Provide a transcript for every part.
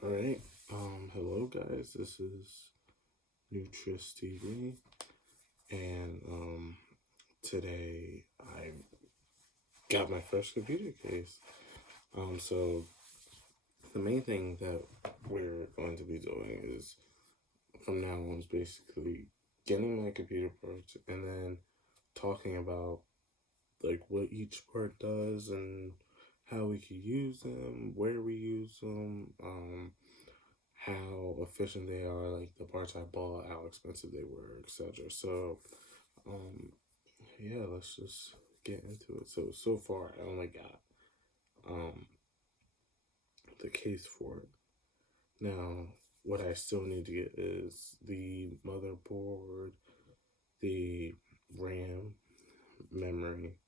Alright, hello guys, this is NeutruisTV, and today I got my first computer case. So the main thing that we're going to be doing is, from now on, is basically getting my computer parts and then talking about like what each part does and how we could use them, where we use them, how efficient they are, like the parts I bought, how expensive they were, etc. So, yeah, let's just get into it. So far, I only got the case for it. Now, what I still need to get is the motherboard, the RAM, memory,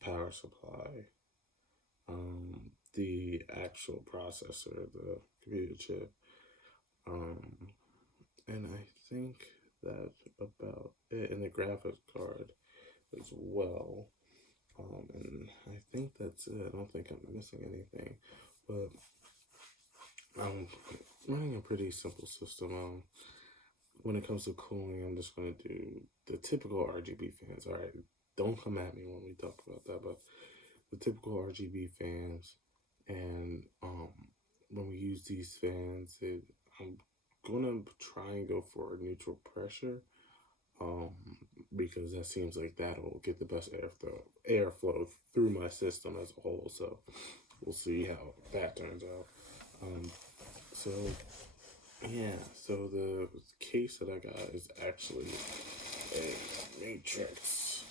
power supply, the actual processor, the computer chip, and I think that's about it, and the graphics card as well. And I think that's it. I don't think I'm missing anything, but I'm running a pretty simple system. When it comes to cooling, I'm just going to do the typical RGB fans. All right, don't come at me when we talk about that, but the typical RGB fans, and when we use these fans, I'm gonna try and go for a neutral pressure, because that seems like that'll get the best airflow through my system as a whole. So we'll see how that turns out. So yeah, so the case that I got is actually a MATREXX.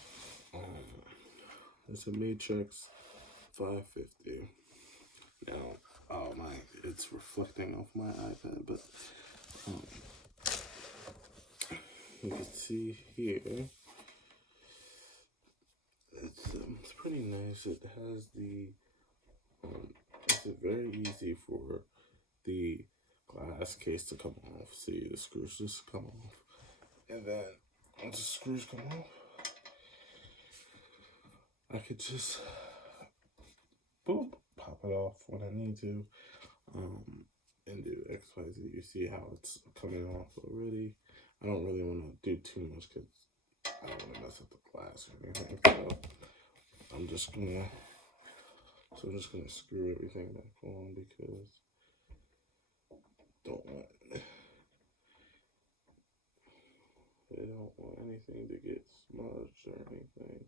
It's a MATREXX 550. Now, oh my, it's reflecting off my iPad, but you can see here, it's pretty nice. It has the, it's very easy for the glass case to come off. See, the screws just come off, and then once the screws come off, I could just boop, pop it off when I need to, and do XYZ. You see how it's coming off already. I don't really want to do too much because I don't want to mess up the glass or anything. So I'm just gonna screw everything back on because I don't want anything to get smudged or anything.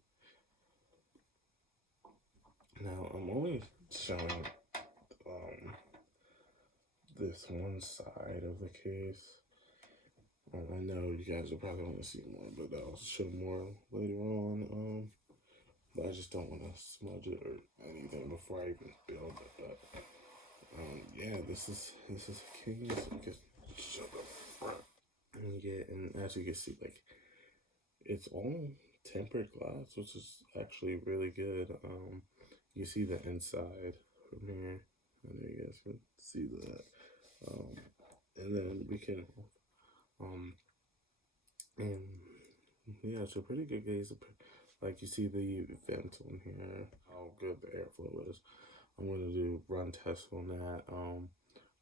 Now I'm only showing this one side of the case. I know you guys will probably want to see more, but I'll show more later on. But I just don't want to smudge it or anything before I even build it. But yeah, this is a case. You can show the front, and as you can see, like, it's all tempered glass, which is actually really good. You see the inside from here. I know you guys can see that. And then we can, and yeah, it's a pretty good case. Like, you see the vent on here, how good the airflow is. I'm gonna do run tests on that.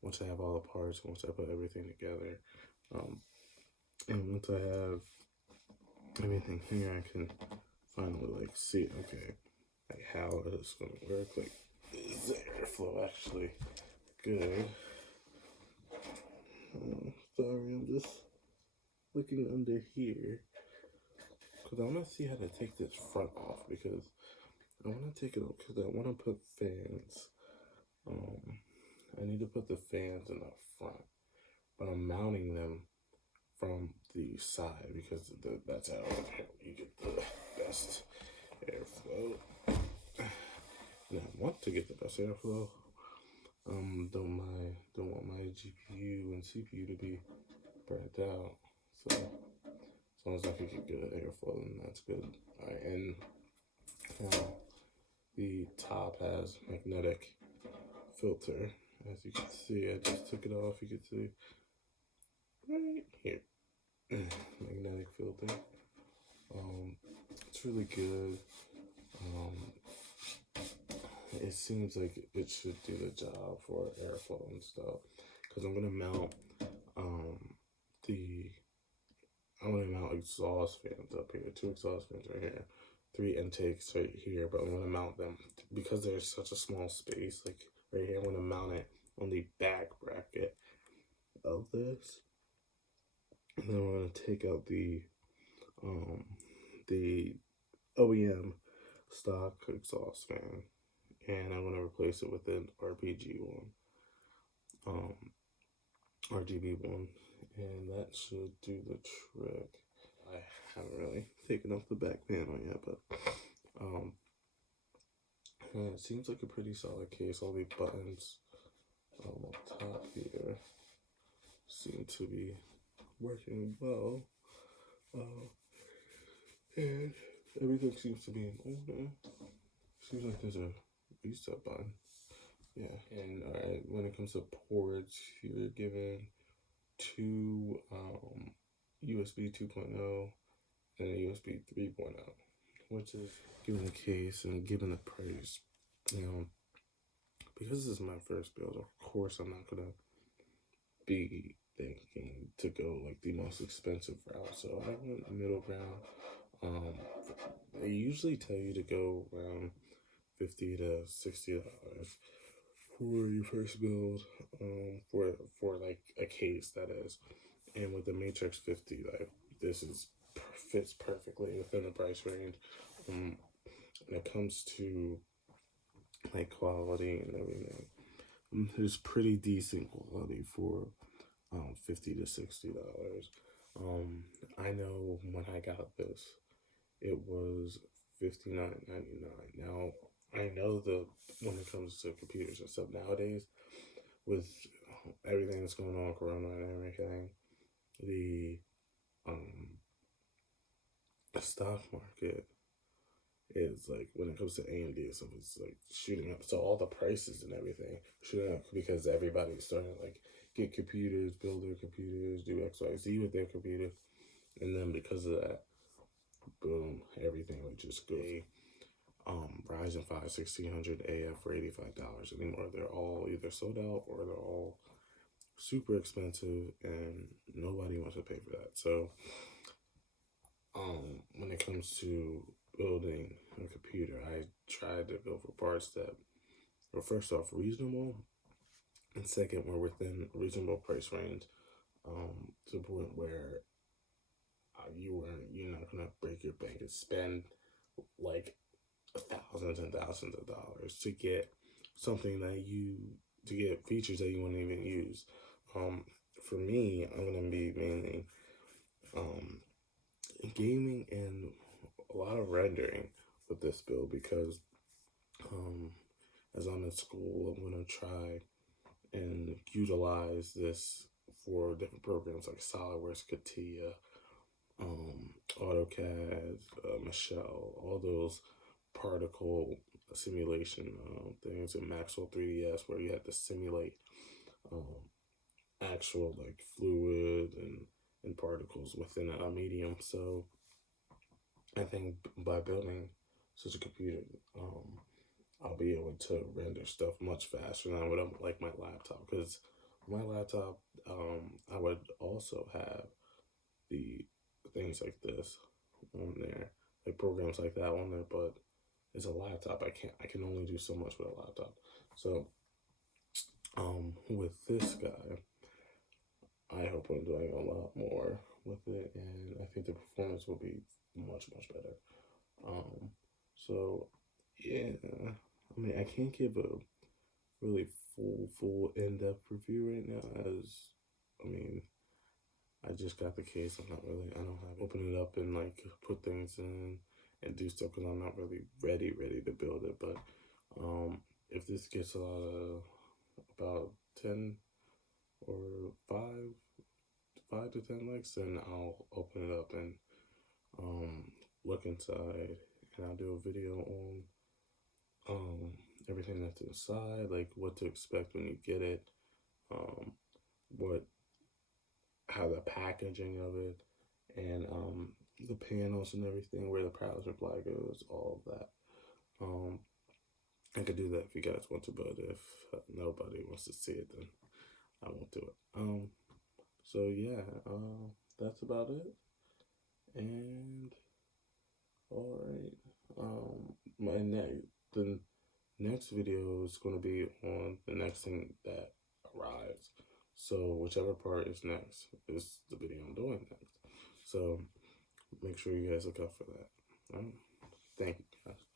Once I have all the parts, once I put everything together, and once I have everything here, I can finally like see, okay, like how it's gonna work. Like, is the airflow actually good? Sorry, I'm just looking under here because I want to see how to take this front off, because I want to take it off because I want to put fans. I need to put the fans in the front, but I'm mounting them from the side because that's how you get the best airflow. And I want to get the best airflow. Don't want my GPU and CPU to be burnt out. So as long as I can get good airflow, then that's good. Alright, and the top has magnetic filter. As you can see, I just took it off. You can see right here, magnetic filter. It's really good. it seems like it should do the job for airflow and stuff. Because I'm gonna mount the exhaust fans up here, 2 exhaust fans right here, 3 intakes right here, but I'm gonna mount them because there's such a small space. Like right here, I'm gonna mount it on the back bracket of this, and then we're gonna take out the OEM stock exhaust fan, and I'm gonna replace it with an RPG one, RGB one, and that should do the trick. I haven't really taken off the back panel yet, but it seems like a pretty solid case. All the buttons up top here seem to be working well, and everything seems to be in order. Seems like there's a reset button. Yeah, and alright, when it comes to ports, you're given 2 USB 2.0 and a USB 3.0, which is, given the case and given the price, because this is my first build, of course I'm not gonna be thinking to go like the most expensive route. So I went middle ground. They usually tell you to go around $50 to $60 for your first build, for like a case, that is. And with the MATREXX 50, like this fits perfectly within the price range. When it comes to like quality and everything, there's pretty decent quality for $50 to $60. I know when I got this, it was $59.99. Now I know when it comes to computers and stuff nowadays, with everything that's going on, Corona and everything, the stock market is like, when it comes to AMD and stuff, it's like shooting up. So all the prices and everything shooting up because everybody's starting to like get computers, build their computers, do XYZ with their computers, and then because of that, boom, everything would just go. Ryzen 5 1600 AF for $85 anymore. They're all either sold out or they're all super expensive, and nobody wants to pay for that. So when it comes to building a computer, I tried to go for parts that were, first off, reasonable, and second, were within a reasonable price range, to the point where you're not gonna break your bank and spend like thousands and thousands of dollars to get something to get features that you wouldn't even use. For me, I'm gonna be mainly gaming and a lot of rendering with this build, because as I'm in school, I'm gonna try and utilize this for different programs like SolidWorks, CATIA, AutoCAD, Michelle, all those particle simulation things, in Maxwell 3ds, where you have to simulate actual like fluid and particles within a medium. So I think by building such a computer, I'll be able to render stuff much faster than I would like my laptop. Because my laptop, I would also have the things like this on there, like programs like that on there, but it's a laptop. I can only do so much with a laptop. So with this guy, I hope I'm doing a lot more with it, and I think the performance will be much better. So yeah, I mean, I can't give a really full in-depth review right now, as I mean, I just got the case. I don't have open it up and like put things in and do stuff, because I'm not really ready to build it. But if this gets a lot of about 10 or 5 to 10 likes, then I'll open it up and look inside, and I'll do a video on everything that's inside, like what to expect when you get it, how the packaging of it, and the panels and everything, where the power supply goes, all of that. I could do that if you guys want to, but if nobody wants to see it, then I won't do it. So yeah, that's about it. And all right, the next video is going to be on the next thing that arrives. So whichever part is next is the video I'm doing next. So make sure you guys look out for that. Thank you guys.